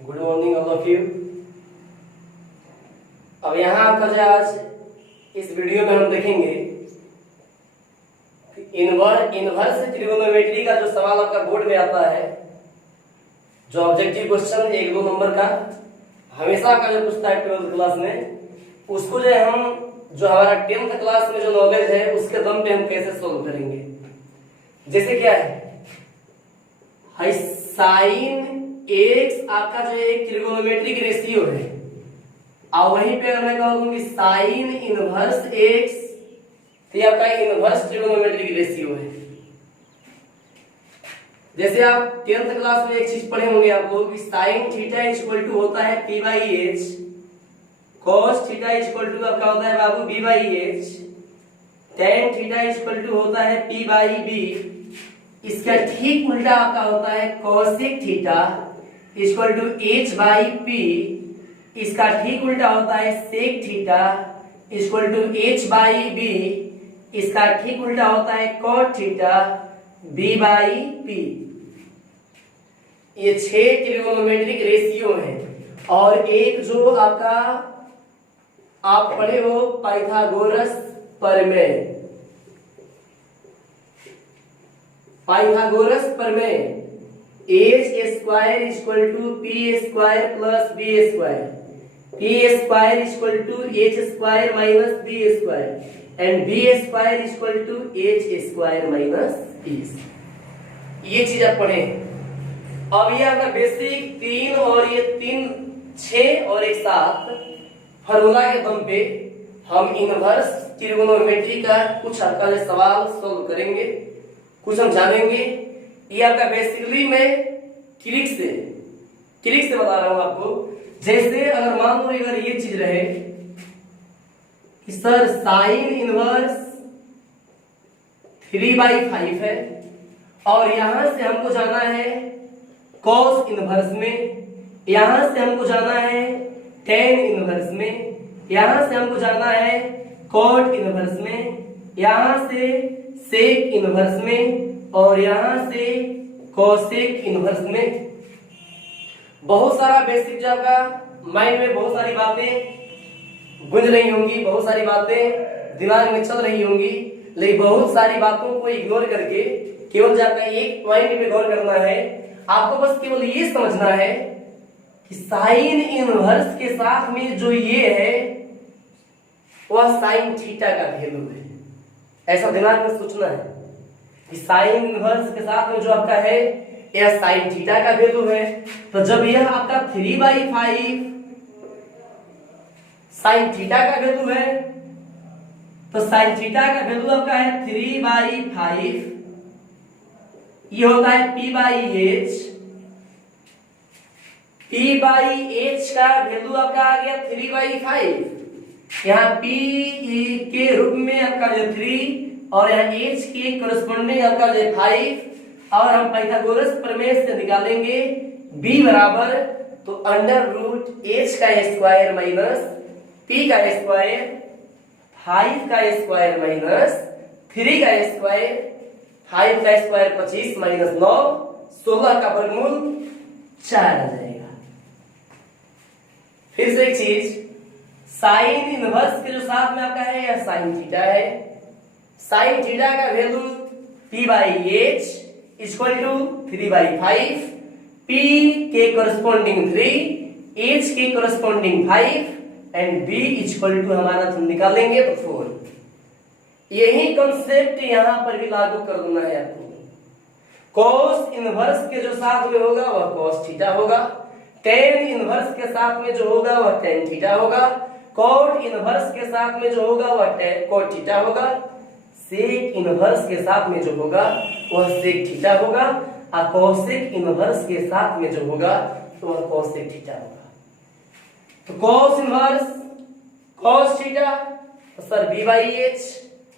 Good morning all of you. अब यहाँ आपका जो आज इस वीडियो में हम देखेंगे इनवर्स ट्रिगोनोमेट्री का जो सवाल आपका बोर्ड में आता है, जो ऑब्जेक्टिव क्वेश्चन 1-2 नंबर का हमेशा आपका जो पूछता है 12th क्लास में, उसको जो हम जो हमारा 10th क्लास में जो नॉलेज है उसके दम पे हम कैसे सोल्व करेंगे। जैसे क्या है साइन एक्स आपका जो एक ट्रिगोनोमेट्रिक रेशियो है, और वहीं पे अगर मैं कहूँ साइन इनवर्स एक्स, तो ये आपका इनवर्स ट्रिगोनोमेट्रिक रेशियो है। जैसे आप 10th क्लास में एक चीज पढ़े होंगे आप लोग कि साइन थीटा इक्वल टू होता है P by H, cos theta equal to आपका होता है बाबू B by H, tan theta equal to होता है पी बाई बी। इसका ठीक उल्टा आपका होता है cosec theta equal to H by P. इसका ठीक उल्टा होता है sec theta equal to H by B. इसका ठीक उल्टा होता है cot theta B by P. ये 6 ट्रिगोनोमेट्रिक रेशियो है। और एक जो आपका आप पढ़े हो पाइथागोरस प्रमेय, पाइथागोरस प्रमेय H square equal to P square plus B square, P square equal to H square minus B square and B square equal to H square minus B. ये चीज आप पढ़े। अब ये आपका बेसिक 3 और ये 3 6 और एक 7 फॉर्मूला के दम पे हम इनवर्स ट्रिगोनोमेट्री का कुछ आपका सवाल सोल्व करेंगे, कुछ हम जानेंगे। ये आपका बेसिकली मैं ट्रिक से बता रहा हूं आपको। जैसे अगर मान लो अगर ये चीज रहे कि सर साइन इनवर्स 3/5 है और यहां से हमको जाना है कॉस इनवर्स में, यहां से हमको जाना है टेन इनवर्स में, यहां से हमको जाना है कॉट इनवर्स में, यहां से सेक इनवर्स में और यहां से कोसेक इनवर्स में। बहुत सारा बेसिक जो आपका माइंड में बहुत सारी बातें गूंज रही होंगी, बहुत सारी बातें दिमाग में चल रही होंगी, लेकिन बहुत सारी बातों को इग्नोर करके केवल जो आपका एक पॉइंट पे गौर करना है। आपको बस केवल ये समझना है कि साइन इनवर्स के साथ में जो ये है वह साइन थीटा का वैल्यू है। ऐसा दिमाग में सोचना है कि साइन इनवर्स के साथ में जो आपका है यह साइन थीटा का वैल्यू है। तो जब यह आपका 3/5 साइन थीटा का वैल्यू है, तो साइन थीटा का वैल्यू आपका है 3/5। ये होता है p by H. p by H का वैल्यू आपका आ गया 3/5। यहाँ p के रूप में आपका जो 3 और यहाँ h के करस्पॉन्डिंग आपका जो 5, और हम पाइथागोरस प्रमेय से निकालेंगे b बराबर तो अंडर रूट h का स्क्वायर माइनस p का स्क्वायर, 5 का स्क्वायर माइनस 3 का स्क्वायर, 5 का स्क्वायर 25 माइनस 9, 16 का वर्गमूल 4 आ जाएगा। फिर से एक चीज, साइन इनवर्स के जो साथ में आपका है यह साइन थीटा है। साइन थीटा का value p by H equal to 3/5, p के करस्पॉन्डिंग 3, h के corresponding 5 and b equal to हमारा हम निकालेंगे तो 4। यही कंसेप्ट यहां पर भी लागू कर देना है आपको। cos इनवर्स के जो साथ में होगा वह cos थीटा होगा, tan इनवर्स के साथ में जो होगा वह tan थीटा होगा, cot इनवर्स के साथ में जो होगा वह cot थीटा होगा, सेक इनवर्स के साथ में जो होगा वह सेक थीटा होगा, और कोसेक इनवर्स के साथ में जो होगा तो वह कोसेक थीटा होगा। तो cos इनवर्स cos थीटा, तो sir b by H,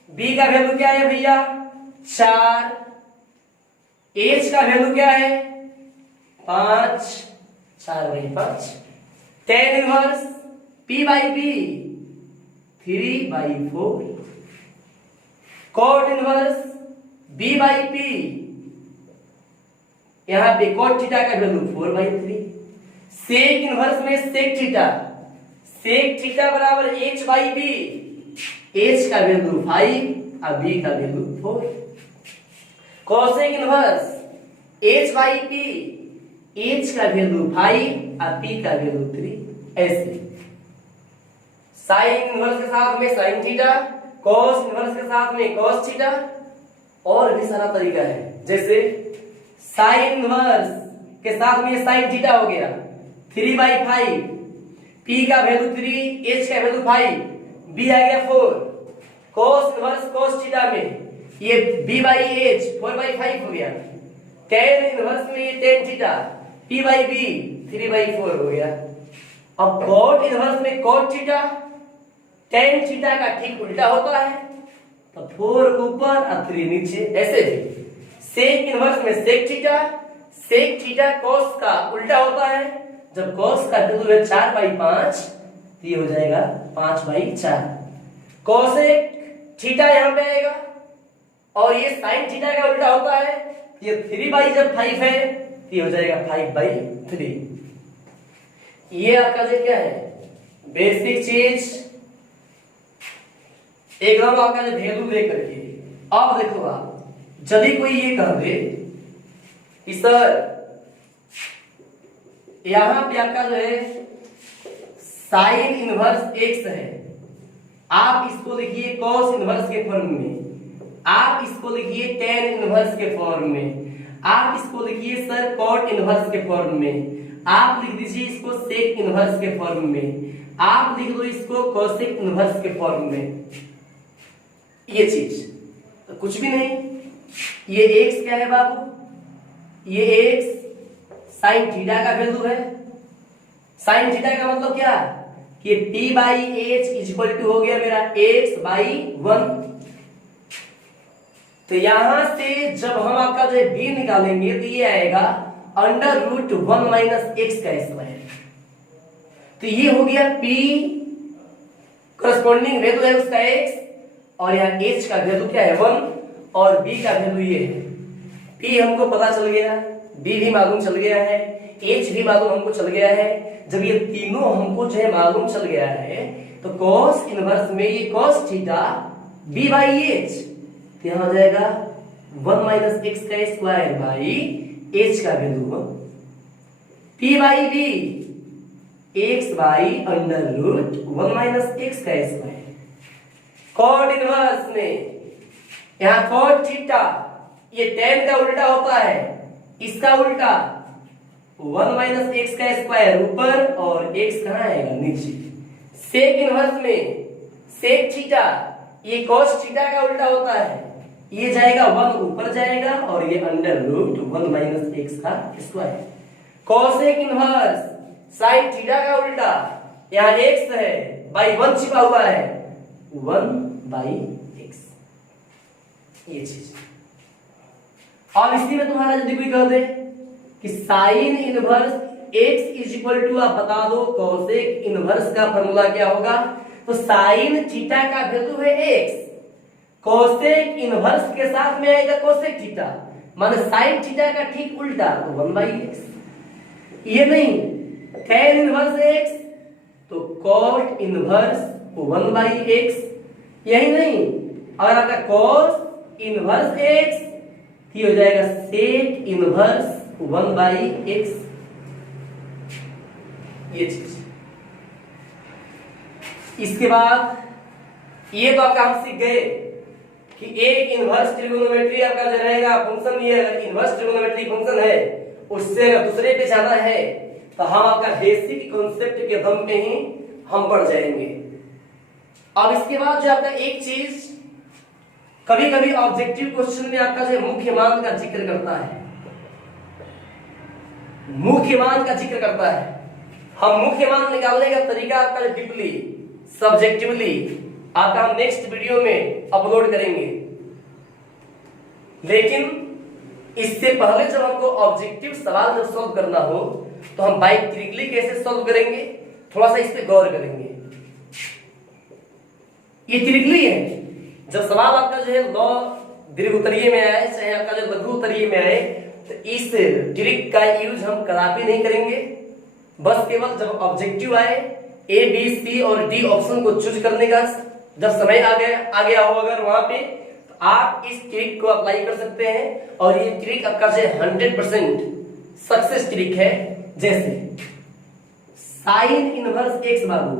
b का वैल्यू क्या है भैया 4, h का वैल्यू क्या है 5, 4/5, tan inverse p by b 3/4, cot inverse b by p, यहां पे cot थीटा का वैल्यू 4/3, सेक इनवर्स में सेक थीटा बराबर h बाई बी। h का वैल्यू 5 और b का value 4। Cosec inverse h by p, h का वैल्यू 5 और p का वैल्यू 3। ऐसे साइन इनवर्स के साथ में साइन थीटा, कॉस इनवर्स के साथ में कॉस थीटा, और भी सारा तरीका है। जैसे साइन इनवर्स के साथ में साइन थीटा हो गया 3/5, p का वैल्यू 3, h का वैल्यू 5, b आ गया 4। कॉस इनवर्स कॉस थीटा में ये b/h 4/5 हो गया। tan इनवर्स में ये tan थीटा p/b 3/4 हो गया। अब cot इनवर्स में cot थीटा tan थीटा का ठीक उल्टा होता है, तो 4 ऊपर और 3 नीचे। ऐसे भी सेक इनवर्स में सेक थीटा cos का उल्टा होता है। जब cos का वैल्यू है 4/5 तो ये हो जाएगा 5/4। कोसेक थीटा यहां पे आएगा और ये साइन थीटा का उल्टा होता है। ये 3/5 है तो ये हो जाएगा 5/3। ये आपका जो क्या है बेसिक चीज एकदम आपका जो वैल्यू लेकर के। अब देखो आप यदि कोई ये कह दे कि सर यहां पे आपका जो है साइन इनवर्स x है, आप इसको लिखिए कॉस इनवर्स के फॉर्म में, आप इसको लिखिए tan इनवर्स के फॉर्म में, आप इसको लिखिए सर cot इनवर्स के फॉर्म में, आप लिख दीजिए इसको सेक इनवर्स के फॉर्म में, आप लिख दो इसको कोसेक इनवर्स के फॉर्म में। ये चीज तो कुछ भी नहीं। ये x क्या है बाबू, ये x साइन थीटा का वैल्यू है। साइन थीटा का मतलब क्या कि p/h इक्वल टू हो गया मेरा x/1। तो यहां से जब हम आपका जो b निकालेंगे तो ये आएगा √1 - x का स्क्वायर। तो ये हो गया p करस्पॉन्डिंग वैल्यू है उसका x, और यहाँ h का वैल्यू क्या है 1 और b का वैल्यू ये है। p हमको पता चल गया, b भी मालूम चल गया है, h भी मालूम हमको चल गया है। जब ये तीनों हमको जो है मालूम चल गया है तो cos इनवर्स में ये cos थीटा b/h तो यहां हो जाएगा 1 - x का स्क्वायर बाई h का वैल्यू p/b x/√1 - x का स्क्वायर। cot इनवर्स में यहां cot थीटा ये tan का उल्टा होता है, इसका उल्टा 1 - x का स्क्वायर ऊपर और x कहां आएगा नीचे। सेक इनवर्स में सेक थीटा ये cos थीटा का उल्टा होता है, ये जाएगा 1 ऊपर जाएगा और ये √1 - x का square. Cosec inverse sine theta का उल्टा, यहां x है बाई 1 छिपा हुआ है 1/x। ये चीज। और इसी में तुम्हारा यदि कोई कह दे कि sine inverse x equal to आप बता दो कोसेक इनवर्स का फॉर्मूला क्या होगा, तो साइन थीटा का वैल्यू है x, कोसेक इनवर्स के साथ में आएगा कोसेक थीटा, माने साइन थीटा का ठीक उल्टा तो 1/x। ये नहीं tan इनवर्स x तो cot इनवर्स 1/x। यही नहीं, अगर आपका cos इनवर्स x तो हो जाएगा sec इनवर्स 1/x। ये चीज। इसके बाद ये तो आपका हम सीख गए कि एक इनवर्स ट्रिगोनोमेट्री आपका जो रहेगा फंक्शन, ये इनवर्स ट्रिगोनोमेट्री फंक्शन है, उससे दूसरे पे जाना है तो हम आपका बेसिक कॉन्सेप्ट के दम पे ही हम बढ़ जाएंगे। अब इसके बाद जो आपका एक चीज कभी कभी ऑब्जेक्टिव क्वेश्चन में आपका जो मुख्य मान का जिक्र करता है, मुख्य मान का जिक्र करता है। हम मुख्य मान निकालने का तरीका आपका डीपली सब्जेक्टिवली आपका हम नेक्स्ट वीडियो में अपलोड करेंगे, लेकिन इससे पहले जब हमको ऑब्जेक्टिव सवाल जब सॉल्व करना हो तो हम बाई ट्रिकली कैसे सॉल्व करेंगे, थोड़ा सा इस पे गौर करेंगे। ये ट्रिकली है, जब सवाल आपका जो है लॉ दीर्घ उत्तरीय में आए चाहे आपका जो लघु उत्तरीय में आए तो इस ट्रिक का यूज हम कदापि नहीं करेंगे। बस केवल जब ऑब्जेक्टिव आए, ए बी सी और डी ऑप्शन को चूज करने का जब समय आ गया हो अगर वहां पे, तो आप इस ट्रिक को अप्लाई कर सकते हैं और ये ट्रिक आपका जो 100% सक्सेस ट्रिक है। जैसे साइन इनवर्स एक्स बाबू,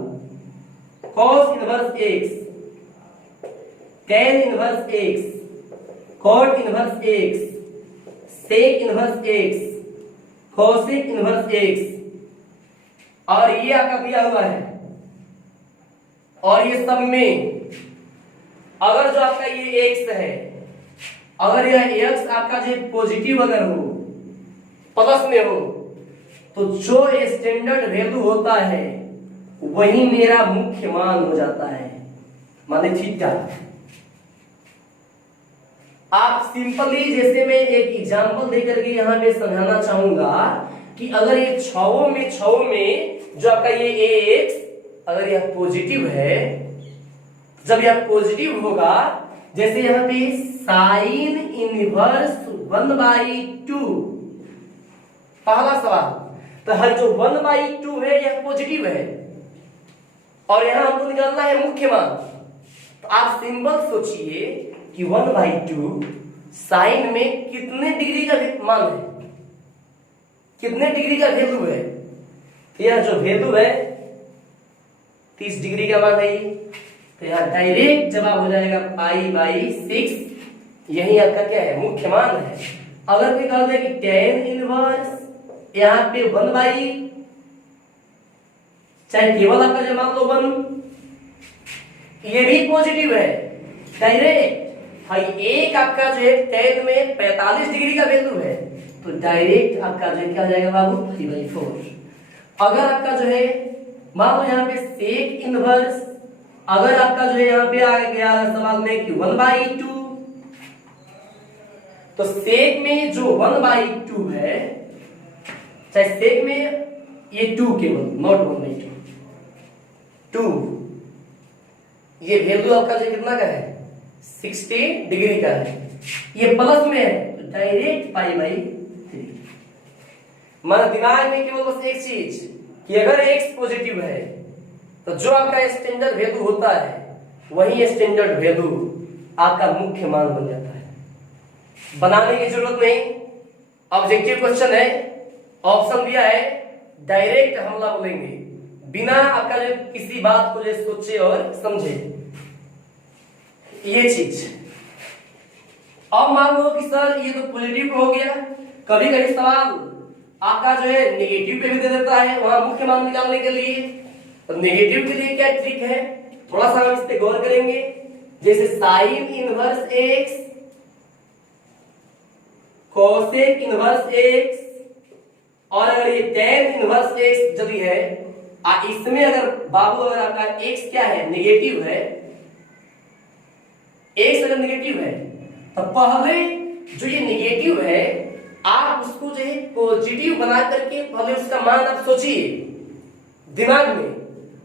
cos inverse x, tan inverse x, cot inverse x, sec inverse x, cosec inverse x, और ये आपका दिया हुआ है। और ये सब में अगर जो आपका ये एक्स है, अगर यह एक्स आपका जो पॉजिटिव अगर हो, प्लस में हो, तो जो स्टैंडर्ड वैल्यू होता है वही मेरा मुख्य मान हो जाता है, माने थीटा। आप सिंपली, जैसे मैं एक एग्जांपल देकर के यहां पे समझाना चाहूंगा कि अगर ये छवों में जो आपका ये एक्स अगर यह पॉजिटिव है, जब यह पॉजिटिव होगा, जैसे यहां पे साइन इनवर्स 1/2, पहला सवाल, तो हर जो 1/2 है यह पॉजिटिव है और यहां हमको निकालना है मुख्य मान। तो आप सिंपल सोचिए कि 1/2 साइन में कितने डिग्री का मान है, कितने डिग्री का वैल्यू है। तो यह जो वैल्यू है 30 डिग्री का मान है। तो यहां डायरेक्ट जवाब हो जाएगा π/6, यही आपका क्या है, मुख्य मान है। अगर कोई कह दे कि tan इनवर्स यहां पे 1/, चाहे केवल आपका जो मान लो 1, ये भी पॉजिटिव है डायरेक्ट। हाँ, एक आपका जो है tan में 45 डिग्री का वैल्यू है, तो डायरेक्ट आपका जो क्या हो जाएगा बाबू, 3/4। अगर आपका जो है मान लो यहाँ पे सेक इनवर्स, अगर आपका जो है यहाँ पे आ गया सवाल में कि 1/2, तो सेक में जो 1/2 है, चाहे सेक में ये 2 केवल, नॉट 1/2, 2, ये वैल्यू आपका जो कितना का है, 60 डिग्री का है। ये प्लस में है तो डायरेक्ट π/3। मन दिमाग में केवल बस एक चीज कि अगर x पॉजिटिव है तो जो आपका स्टैंडर्ड वैल्यू होता है वही स्टैंडर्ड वैल्यू आपका मुख्य मान बन जाता है। बनाने की जरूरत नहीं, ऑब्जेक्टिव क्वेश्चन है, ऑप्शन दिया है, डायरेक्ट हमला बोलेंगे बिना आपका जो किसी बात को जो सोचे और समझे, ये चीज। अब मान लो कि सर ये तो पॉजिटिव हो गया, कभी कभी सवाल आपका जो है नेगेटिव पे भी दे देता है वहां मुख्य मान निकालने के लिए। तो नेगेटिव के लिए क्या ट्रिक है, थोड़ा सा हम इस पे गौर करेंगे। जैसे sine inverse x, cosec inverse x, और अगर ये tan इनवर्स एक्स जब है, इसमें अगर बाबू अगर आपका x क्या है, नेगेटिव है, x अगर नेगेटिव है, तो पहले जो ये नेगेटिव है आप उसको जो है पॉजिटिव बना करके पहले उसका मान आप सोचिए दिमाग में,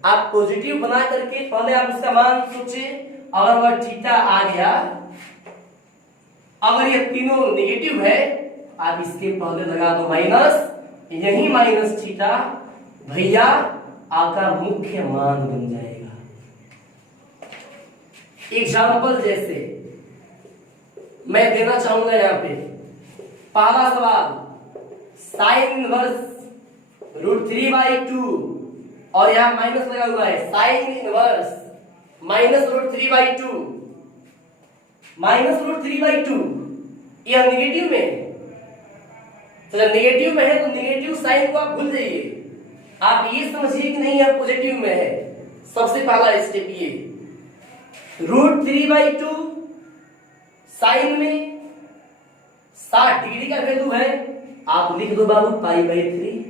आप पॉजिटिव बना करके पहले आप उसका मान सोचिए। अगर वह थीटा आ गया, अगर ये तीनों नेगेटिव है, आप इसके पहले लगा दो माइनस, यही माइनस थीटा भैया आपका मुख्य मान बन जाएगा। एग्जाम्पल जैसे मैं देना चाहूंगा यहां पे, पहला सवाल साइन इनवर्स √3/2 और यहां माइनस लगा हुआ है, साइन इनवर्स -√3/2, -√3/2 यह नेगेटिव में है। तो जब नेगेटिव में है तो नेगेटिव साइन को आप भूल जाइए, आप ये समझिए कि नहीं यह पॉजिटिव में है। सबसे पहला स्टेप ये √3/2 साइन में 60 डिग्री का वैल्यू है, आप लिख दो बाबू π/3।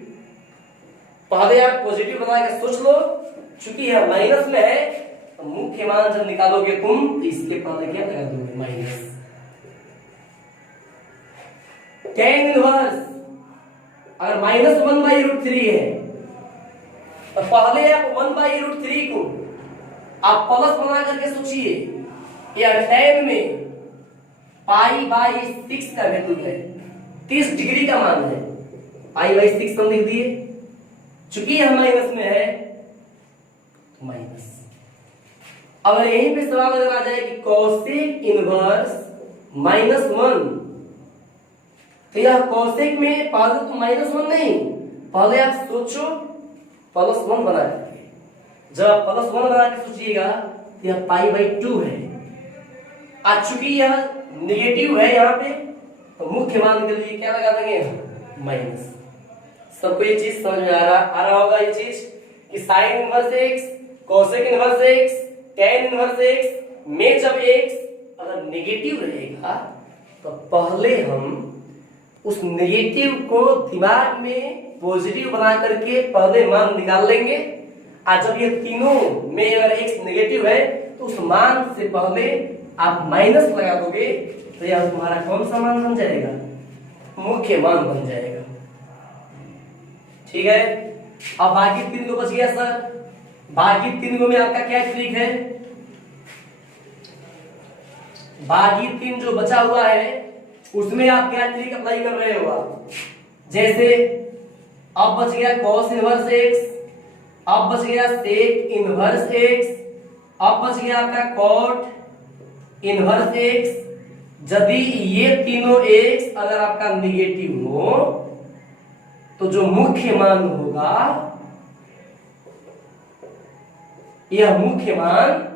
पहले आप पॉजिटिव बना के सोच लो, चूंकि यह माइनस में है तो मुख्य मान जब निकालोगे तुम तो इसके पहले क्या लगा दोगे, माइनस। tan इनवर्स अगर -1/√3 है तो पहले आप 1/√3 को आप प्लस बना करके सोचिए, या tan में π/6 का वैल्यू है, 30 डिग्री का मान है, π/6 हम लिख दिए। चूंकि यह माइनस में है माइनस। अगर यहीं पे सवाल अगर आ जाए कि कोसेक इनवर्स -1, तो यह कोसेक में पहले तो -1 नहीं, पहले आप सोचो +1 बना करके। जब आप +1 बना के सोचिएगा तो यह π/2 है। आज चूंकि यह निगेटिव है यहाँ पे, तो मुख्य मान के लिए क्या लगा देंगे, माइनस। सबको ये चीज समझ में आ रहा होगा ये चीज कि sine inverse x, cosec inverse x, tan inverse x में जब x अगर नेगेटिव रहेगा तो पहले हम उस नेगेटिव को दिमाग में पॉजिटिव बना करके पहले मान निकाल लेंगे। आज जब ये तीनों में अगर x नेगेटिव है तो उस मान से पहले आप माइनस लगा दोगे, तो यह तुम्हारा कौन सा मान बन जाएगा, मुख्य मान बन जाएगा। ठीक है, अब बाकी 3 को बच गया सर। बाकी 3 को में आपका क्या ट्रिक है, बाकी 3 जो बचा हुआ है उसमें आप क्या ट्रिक अप्लाई कर रहे हो आप, जैसे अब बच गया cos इनवर्स x, अब बच गया sec इनवर्स x, अब बच गया आपका cot इनवर्स x। यदि ये तीनों x अगर आपका निगेटिव हो तो जो मुख्य मान होगा, यह मुख्य मान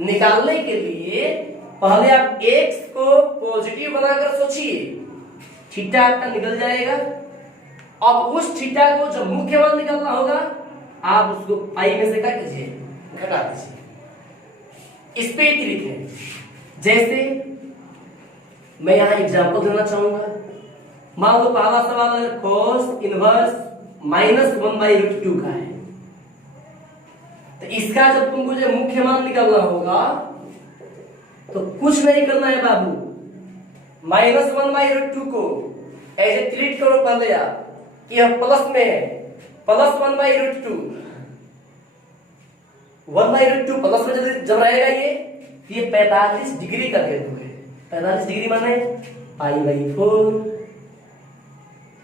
निकालने के लिए पहले आप x को पॉजिटिव बनाकर सोचिए, थीटा आपका निकल जाएगा। अब उस थीटा को जब मुख्य मान निकालना होगा आप उसको पाई में से काट दीजिए, घटा दीजिए। इस पे ट्रिक है। जैसे मैं यहां एग्जांपल देना चाहूंगा, मान लो पहला सवाल अगर cos इनवर्स -1/√2 का है, तो इसका जब तुमको जो मुख्य मान निकालना होगा तो कुछ नहीं करना है बाबू, -1/√2 को ऐसे ट्रीट करो पहले आप कि यह प्लस में है, +1/√2, 1/√2 प्लस में जब रहेगा ये 45 डिग्री का वैल्यू है। 45 डिग्री माने π/4।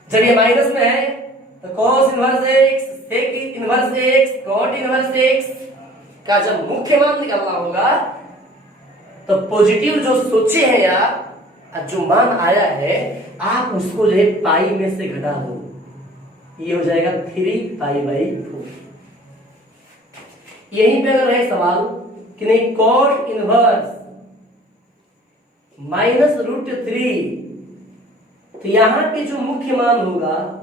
जब ये माइनस में है तो cos inverse x, sec inverse x, cot inverse x का जब मुख्य मान निकालना होगा तो पॉजिटिव जो सोचे हैं आप, जो मान आया है आप उसको जो है पाई में से घटा दो, ये हो जाएगा 3π/4। यहीं पे अगर है सवाल कि नहीं cot इनवर्स -√3, तो यहां के जो मुख्य मान होगा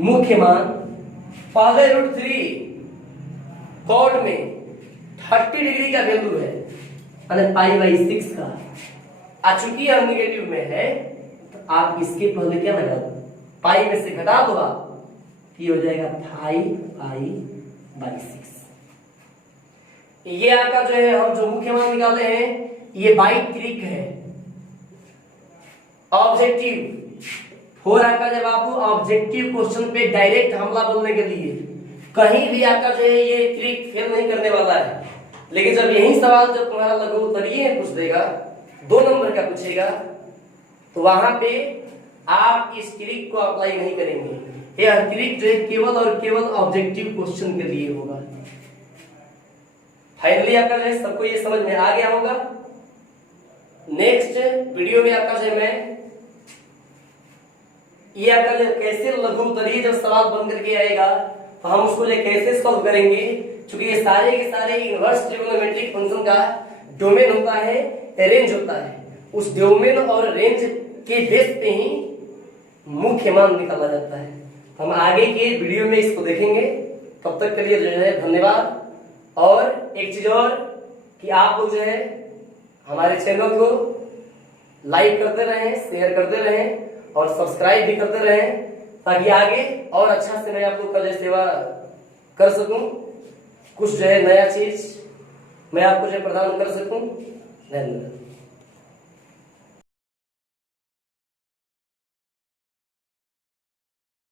मुख्य मान पहले √3 कॉट में 30 डिग्री का वैल्यू है, π/6 का। चूंकि यह निगेटिव में है तो आप इसके पहले क्या लगा दो, पाई में से घटा दो आप, ये हो जाएगा 5π/6। ये आपका जो है हम जो मुख्य मान निकाले हैं ये बाई ट्रिक है। ऑब्जेक्टिव 4 आपका जब आपको ऑब्जेक्टिव क्वेश्चन पे डायरेक्ट हमला बोलने के लिए कहीं भी आपका जो है ये ट्रिक फेल नहीं करने वाला है। लेकिन जब यही सवाल जब तुम्हारा लघु उत्तरीय पूछ देगा, 2 नंबर का पूछेगा, तो वहां पे आप इस ट्रिक को अप्लाई नहीं करेंगे। यह ट्रिक जो है केवल और केवल ऑब्जेक्टिव क्वेश्चन के लिए होगा। फाइनली आपका जो है सबको ये समझ में आ गया होगा। नेक्स्ट वीडियो में आपका जो है ये आपका जो कैसे लघु उत्तरीय जब सवाल बन करके आएगा तो हम उसको जो कैसे सॉल्व करेंगे, क्योंकि ये सारे के सारे इनवर्स ट्रिग्नोमेट्रिक फंक्शन का डोमेन होता है, रेंज होता है। उस डोमेन और रेंज के बेस पे ही मुख्य मान निकाला जाता है। हम आगे के वीडियो में इसको देखेंगे। तब तक के लिए जो है धन्यवाद। और एक चीज और कि आप लोग जो है हमारे चैनल को लाइक करते रहें, शेयर करते रहें और सब्सक्राइब भी करते रहें, ताकि आगे और अच्छा से मैं आप लोग का जो सेवा कर सकूं, कुछ जो है नया चीज मैं आपको जो प्रदान कर सकूं। धन्यवाद।